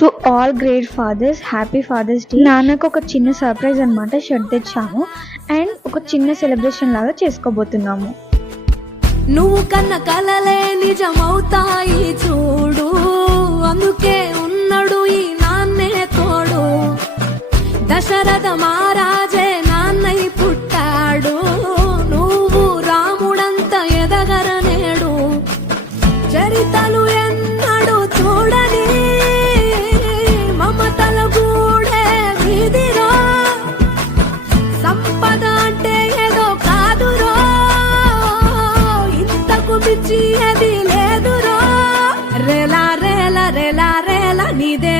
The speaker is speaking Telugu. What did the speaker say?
To all great fathers, happy fathers day. నాన్నకు ఒక చిన్న సర్ప్రైజ్ అనమాట, షర్ట్ తెచ్చాము అండ్ ఒక చిన్న సెలబ్రేషన్ లాగా చేసుకోబోతున్నాము. నువ్వు కన్న కలలే నిజమవుతాయి చూడు, అందుకే ఉన్నాడు ఈ నాన్నే తోడు. దశరథ మహారాజే నాన్నై పుట్టాడు, నువ్వు రాముడంత ఎదగరనేడు. చరితలు ఎన్నడు చూడని మమతల గూడే వీధిరో, సంపద అంటే ఏదో కాదురో, ఇంతకు మించి అది లేదురో. రేలా రేల రేలా రేల నీదే